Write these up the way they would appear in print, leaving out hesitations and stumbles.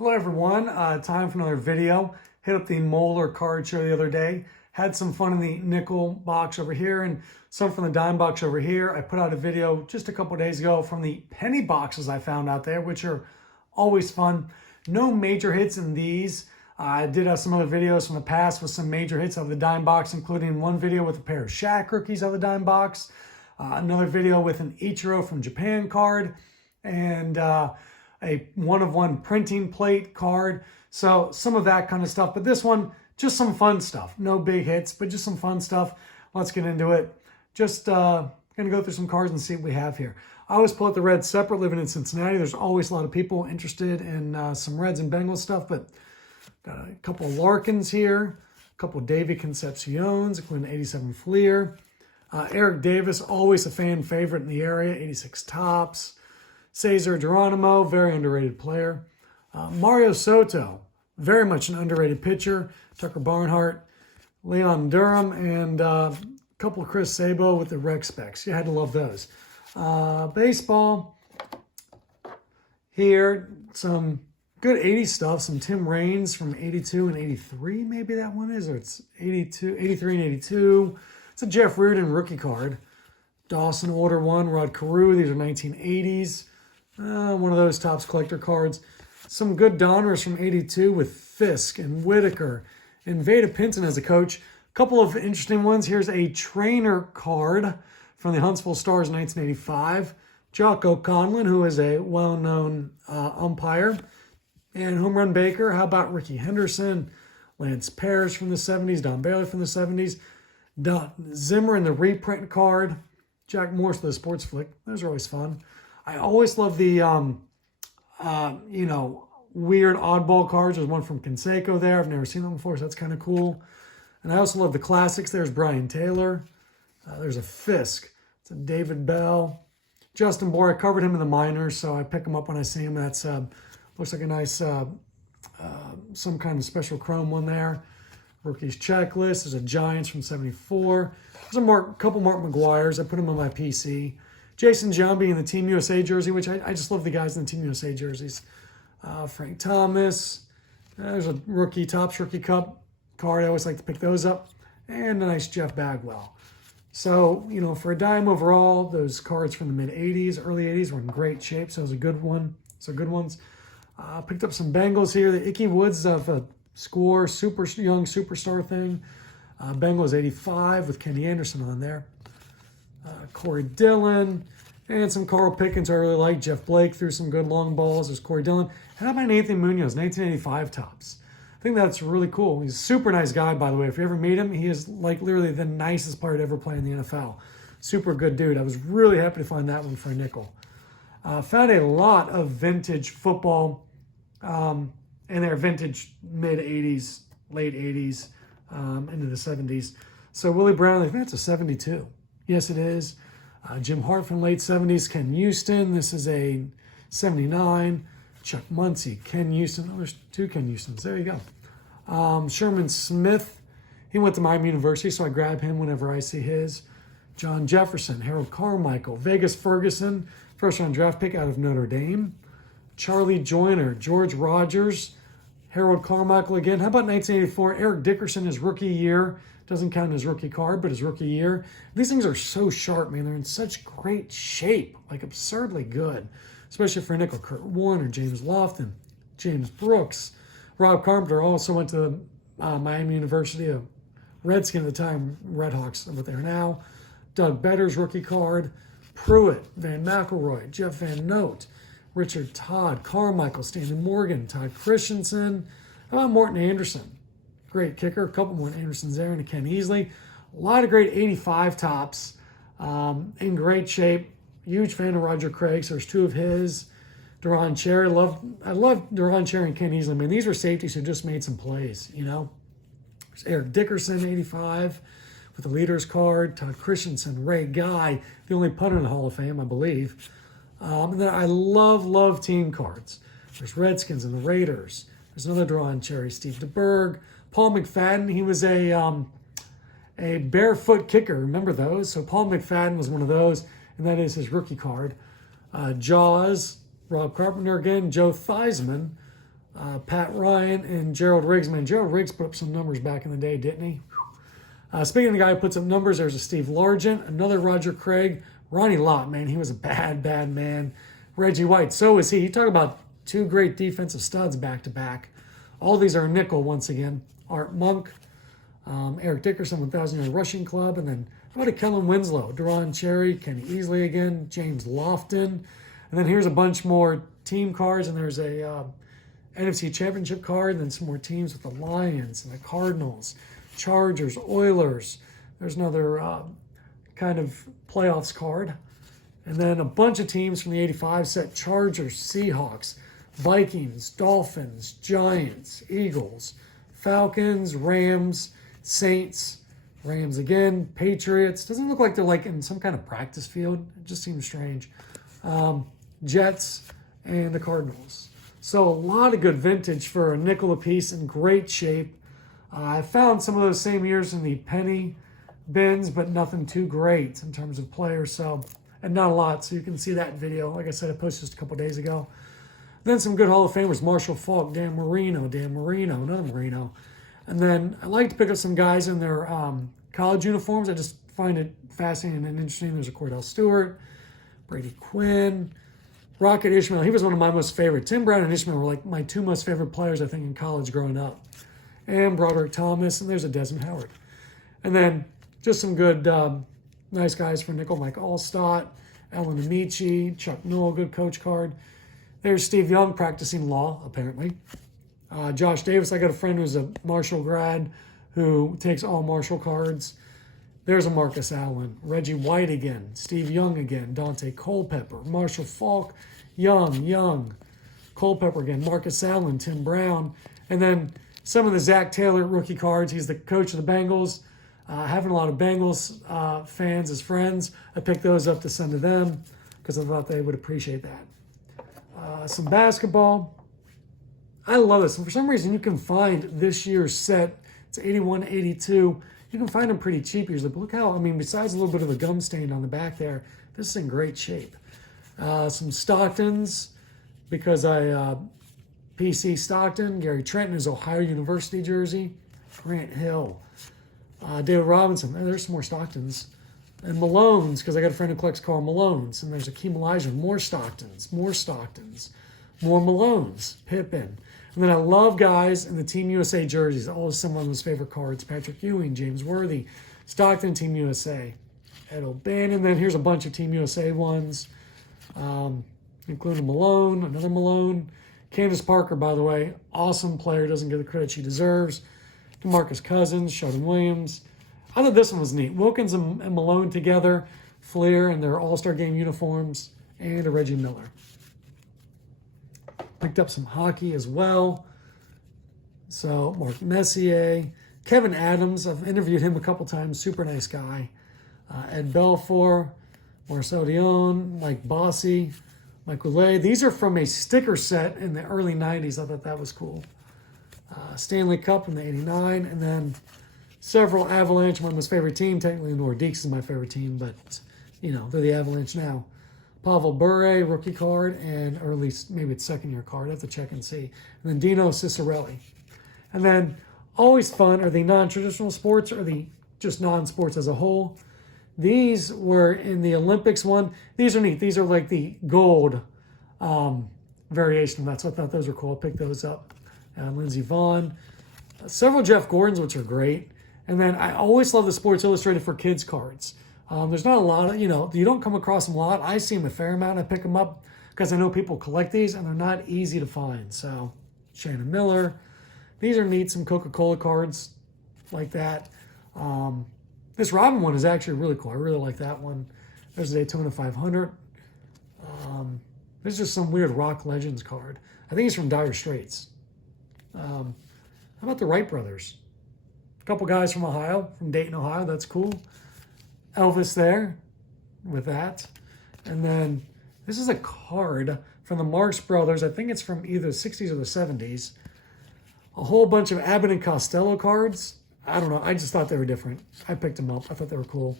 Hello everyone, time for another video. Hit up the Moeller Card Show the other day. Had some fun in the nickel box over here and some from the dime box over here. I put out a video just a couple days ago from the penny boxes I found out there, which are always fun. No major hits in these. I did have some other videos from the past with some major hits out of the dime box, including one video with a pair of Shaq rookies out of the dime box, another video with an Ichiro from Japan card, and a one-of-one printing plate card. So some of that kind of stuff. But this one, just some fun stuff. No big hits, but just some fun stuff. Let's get into it. Just going to go through some cards and see what we have here. I always pull out the Reds separate. Living in Cincinnati, there's always a lot of people interested in some Reds and Bengals stuff. But got a couple of Larkins here. A couple of David Concepciones, including 87 Fleer. Eric Davis, always a fan favorite in the area. 86 Tops. Cesar Geronimo, very underrated player. Mario Soto, very much an underrated pitcher. Tucker Barnhart, Leon Durham, and a couple of Chris Sabo with the rec specs. You had to love those. Baseball, here, some good 80s stuff. Some Tim Raines from 82 and 83, maybe that one is, or it's 82, 83 and 82. It's a Jeff Reardon rookie card. Dawson Order 1, Rod Carew, these are 1980s. One of those Topps collector cards. Some good Donners from 82 with Fisk and Whitaker and Vada Pinton as a coach. A couple of interesting ones. Here's a trainer card from the Huntsville Stars 1985. Jocko Conlon, who is a well-known umpire. And Home Run Baker. How about Ricky Henderson? Lance Parrish from the 70s. Don Bailey from the 70s. Don Zimmer in the reprint card. Jack Morse, the sports flick. Those are always fun. I always love the, weird oddball cards. There's one from Canseco there. I've never seen them before, so that's kind of cool. And I also love the classics. There's Brian Taylor. There's a Fisk. It's a David Bell. Justin Bohr, I covered him in the minors, so I pick him up when I see him. That's looks like a nice, some kind of special chrome one there. Rookies checklist. There's a Giants from 74. There's a couple Mark McGuires. I put them on my PC. Jason Giambi in the Team USA jersey, which I just love the guys in the Team USA jerseys. Frank Thomas. There's a rookie, Topps Rookie Cup card. I always like to pick those up. And a nice Jeff Bagwell. So, for a dime overall, those cards from the mid-'80s, early 80s were in great shape. So it was a good one. So good ones. Picked up some Bengals here. The Ickey Woods of a Score, super young superstar thing. Bengals 85 with Kenny Anderson on there. Corey Dillon, and some Carl Pickens I really like. Jeff Blake threw some good long balls. There's Corey Dillon. And how about Nathan Munoz, 1985 Topps? I think that's really cool. He's a super nice guy, by the way. If you ever meet him, he is like literally the nicest player to ever play in the NFL. Super good dude. I was really happy to find that one for a nickel. Found a lot of vintage football, and they're vintage mid-'80s, late 80s, into the 70s. So Willie Brown, I think that's a 72. Yes, it is. Jim Hart from late 70s. Ken Houston. This is a 79. Chuck Muncie. Ken Houston. Oh, there's two Ken Houstons. There you go. Sherman Smith. He went to Miami University, so I grab him whenever I see his. John Jefferson. Harold Carmichael. Vegas Ferguson. First-round draft pick out of Notre Dame. Charlie Joyner. George Rogers. Harold Carmichael again. How about 1984? Eric Dickerson, his rookie year. Doesn't count his rookie card, but his rookie year. These things are so sharp, man. They're in such great shape, like absurdly good, especially for nickel. Kurt Warner, James Lofton, James Brooks. Rob Carpenter also went to Miami University, a Redskin at the time, Redhawks, what they are now. Doug Better's rookie card. Pruitt, Van McElroy, Jeff Van Note, Richard Todd, Carmichael, Stanley Morgan, Todd Christensen. How about Morton Anderson? Great kicker. A couple more Andersons there, and a Ken Easley. A lot of great 85 Topps, in great shape. Huge fan of Roger Craig, so there's two of his. Duron Cherry. I love Duron Cherry and Ken Easley. I mean, these were safeties who just made some plays, There's Eric Dickerson, 85, with the leader's card. Todd Christensen, Ray Guy, the only punter in the Hall of Fame, I believe. And then I love team cards. There's Redskins and the Raiders. There's another Duron Cherry, Steve DeBerg. Paul McFadden, he was a barefoot kicker. Remember those? So Paul McFadden was one of those, and that is his rookie card. Jaws, Rob Carpenter again, Joe Theismann, Pat Ryan and Gerald Riggs. Man, Gerald Riggs put up some numbers back in the day, didn't he? Speaking of the guy who puts up numbers, there's a Steve Largent, another Roger Craig, Ronnie Lott, man, he was a bad, bad man. Reggie White, so is he. You talk about two great defensive studs back to back. All these are nickel once again. Art Monk, Eric Dickerson, 1,000-yard rushing club, and then how about a Kellen Winslow, Duron Cherry, Kenny Easley again, James Lofton, and then here's a bunch more team cards, and there's a NFC Championship card, and then some more teams with the Lions and the Cardinals, Chargers, Oilers. There's another kind of playoffs card. And then a bunch of teams from the 85 set: Chargers, Seahawks, Vikings, Dolphins, Giants, Eagles, Falcons, Rams, Saints, Rams again, Patriots. Doesn't look like they're like in some kind of practice field. It just seems strange. Jets and the Cardinals. So a lot of good vintage for a nickel apiece in great shape. I found some of those same years in the penny bins, but nothing too great in terms of players. So, and not a lot. So you can see that video. Like I said, I posted just a couple days ago. Then some good Hall of Famers: Marshall Faulk, Dan Marino, another Marino. And then I like to pick up some guys in their college uniforms. I just find it fascinating and interesting. There's a Cordell Stewart, Brady Quinn, Rocket Ishmael. He was one of my most favorite. Tim Brown and Ishmael were like my two most favorite players, I think, in college growing up. And Broderick Thomas, and there's a Desmond Howard. And then just some good, nice guys for nickel, Mike Allstott, Ellen Amici, Chuck Noll, good coach card. There's Steve Young practicing law, apparently. Josh Davis, I got a friend who's a Marshall grad who takes all Marshall cards. There's a Marcus Allen, Reggie White again, Steve Young again, Dante Culpepper, Marshall Faulk, Young, Culpepper again, Marcus Allen, Tim Brown, and then some of the Zach Taylor rookie cards. He's the coach of the Bengals. Having a lot of Bengals fans as friends, I picked those up to send to them because I thought they would appreciate that. Some basketball. I love this. And for some reason, you can find this year's set. It's 81, 82. You can find them pretty cheap usually. But look how, I mean, besides a little bit of a gum stain on the back there, this is in great shape. Some Stocktons, because I PC Stockton, Gary Trent in his Ohio University jersey, Grant Hill, David Robinson. And there's some more Stocktons. And Malones, because I got a friend who collects Karl Malones. And there's Akeem Olajuwon, more Stocktons, more Malones, Pippen. And then I love guys in the Team USA jerseys. Always some of his favorite cards: Patrick Ewing, James Worthy, Stockton, Team USA, Ed O'Bannon. Then here's a bunch of Team USA ones, including Malone, another Malone. Candace Parker, by the way, awesome player, doesn't get the credit she deserves. DeMarcus Cousins, Sheldon Williams. I thought this one was neat. Wilkins and Malone together, Fleer in their All-Star Game uniforms, and a Reggie Miller. Picked up some hockey as well. So Mark Messier, Kevin Adams, I've interviewed him a couple times, super nice guy. Ed Belfour, Marcel Dion, Mike Bossy, Mike Goulet. These are from a sticker set in the early 90s. I thought that was cool. Stanley Cup in the 89, and then several Avalanche, my most favorite team. Technically, the Nordiques is my favorite team, but, you know, they're the Avalanche now. Pavel Bure, rookie card, and or at least maybe it's second-year card. I have to check and see. And then Dino Ciccarelli. And then always fun are the non-traditional sports or the just non-sports as a whole. These were in the Olympics one. These are neat. These are like the gold variation of that. So I thought those were cool. I picked those up. Lindsey Vonn. Several Jeff Gordons, which are great. And then I always love the Sports Illustrated for Kids cards. There's not a lot of, you don't come across them a lot. I see them a fair amount. I pick them up because I know people collect these and they're not easy to find. So Shannon Miller. These are neat, some Coca-Cola cards like that. This Robin one is actually really cool. I really like that one. There's a Daytona 500. This is just some weird Rock Legends card. I think he's from Dire Straits. How about the Wright brothers? A couple guys from Ohio, from Dayton, Ohio. That's cool. Elvis there with that. And then this is a card from the Marx Brothers. I think it's from either the 60s or the 70s. A whole bunch of Abbott and Costello cards. I don't know. I just thought they were different. I picked them up. I thought they were cool.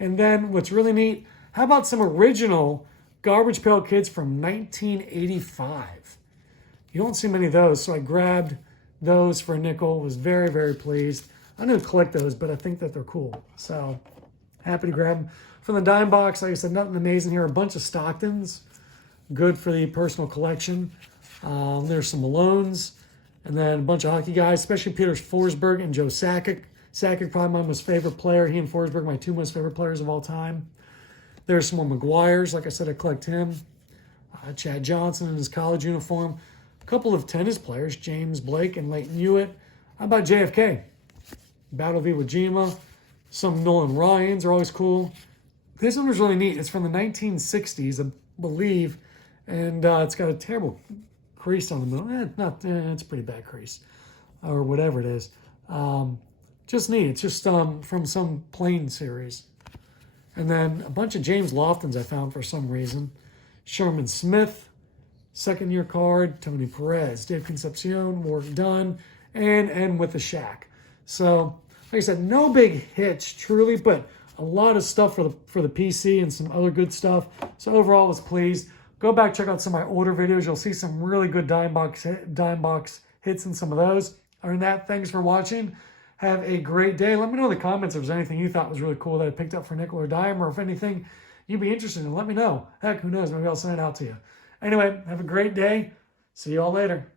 And then what's really neat, how about some original Garbage Pail Kids from 1985? You don't see many of those, so I grabbed those for a nickel. Was very, very pleased. I don't collect those, but I think that they're cool. So happy to grab them. From the dime box, like I said, nothing amazing here. A bunch of Stocktons, good for the personal collection. There's some Malones, and then a bunch of hockey guys, especially Peter Forsberg and Joe Sakic. Sakic, probably my most favorite player. He and Forsberg, my two most favorite players of all time. There's some more McGuires. Like I said, I collect him. Chad Johnson in his college uniform. A couple of tennis players, James Blake and Leighton Hewitt. How about JFK? Battle of Iwo Jima. Some Nolan Ryans are always cool. This one was really neat. It's from the 1960s, I believe, and it's got a terrible crease on the middle. It's a pretty bad crease, or whatever it is. Just neat. It's just from some plane series. And then a bunch of James Loftons I found for some reason. Sherman Smith, second-year card. Tony Perez, Dave Concepcion, work done, and with the Shack. So, like I said, no big hits, truly, but a lot of stuff for the PC and some other good stuff. So overall, I was pleased. Go back, check out some of my older videos. You'll see some really good dime box hits in some of those. Other than that, thanks for watching. Have a great day. Let me know in the comments if there's anything you thought was really cool that I picked up for nickel or dime, or if anything you'd be interested in. Let me know. Heck, who knows? Maybe I'll send it out to you. Anyway, have a great day. See you all later.